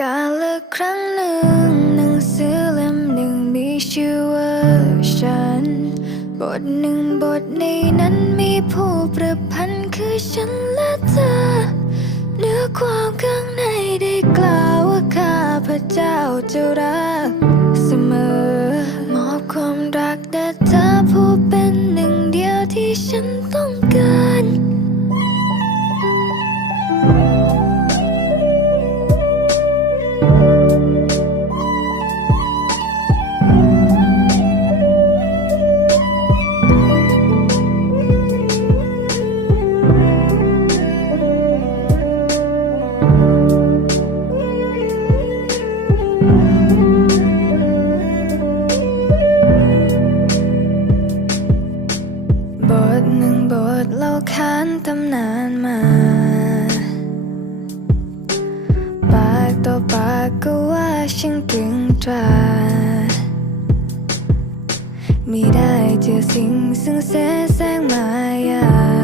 กาลครั้งหนึ่งหนังสือเล่มหนึ่งมีชื่อว่าฉัน บทหนึ่งบทในนั้นมีผู้ประพันธ์คือฉันและเธอเนื้อความข้างในได้กล่าวว่าข้าพระเจ้าจะรัก ขานตำนานมา ปากต่อปากก็ว่าฉันเก่งตรามีได้เจอสิ่งซึ่งเสแสร้งมายา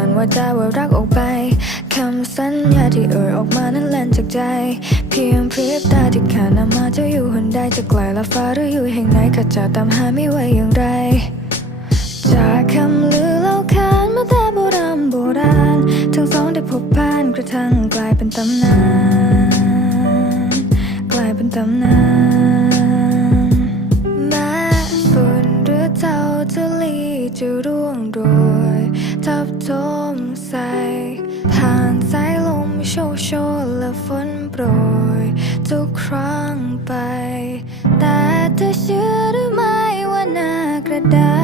ลันว่าจาว่ารักออกไปคำสัญญาที่เอ่ยออกมานั้นแล่นจากใจ เพียงพริบตาที่ขานำมาจะอยู่หนใดจะไกลละฟ้าหรืออยู่แห่งไหนข้าจะตามหาไม่ไหวอย่างไร จากคำลือเล่าขานมาแต่โบราณโบราณ ทั้งสองได้พบผ่านกระทั่งกลายเป็นตำนาน กลายเป็นตำนาน ทับทมใส ผ่านสายลมโชกโชนและฝนโปรย ทุกครั้งไป แต่เธอเชื่อหรือไม่ว่าหน้ากระดาษ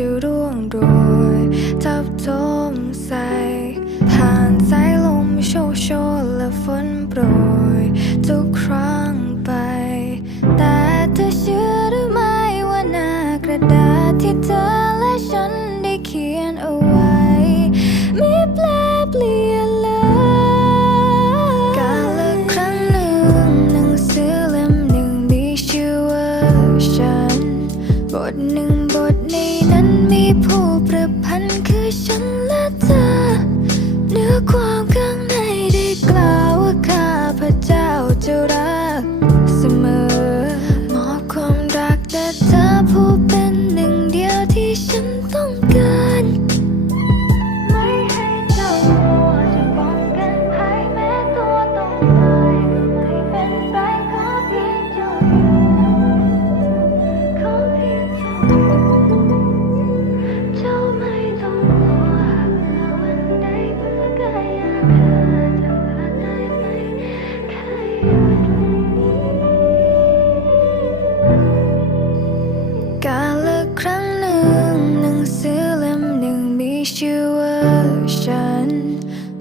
จะร่วงโรยทับทมใส่ผ่านสายลมโชกโชนและฝนโปรย ทุกครั้งไป แต่เธอเชื่อหรือไม่ว่าหน้ากระดาษที่เธอและฉันได้เขียนเอาไว้ มีแปลเปลี่ยน ทในนั้นมีผู้